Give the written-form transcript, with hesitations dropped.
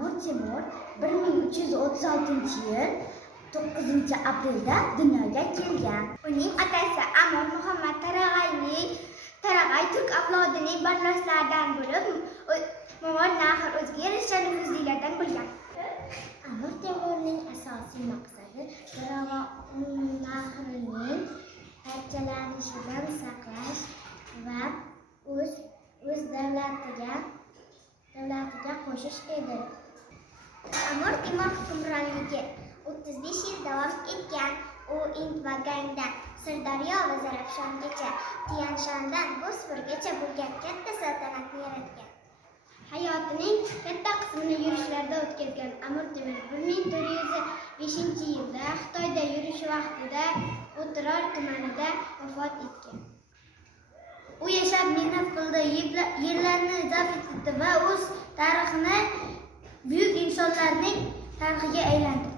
Amir Temur 1336-yil 9-aprelda dunyoga kelgan. Uning otasi Amir Muhammad Tarag'ay turk avlodining barloslaridan bo'lib, Mo'g'ul Nahr o'ziga yarasha nufuzlilardan bo'lgan. Amir Temurning asosiy maqsadi Nahrning parchalanishidan saqlash va o'z davlatiga qo'shish edi. Amir Temur hukmronligi 35 yil davom etgan. U Ind va Gangdan Sirdaryo va Zarafshongacha, Tian-Shandan Bosforgacha bo'lgan katta saltanatni yaratgan. Hayotining katta qismini yurishlarda o'tkazgan Amir Temur 1405-yilda Xitoyda yurish vaqtida O'tirar tumanida vafot etgan. U yashab mehnat qildi, yerlarni zabt etdi va o'z tarixini buyuk insonlarning tarixiga aylandi.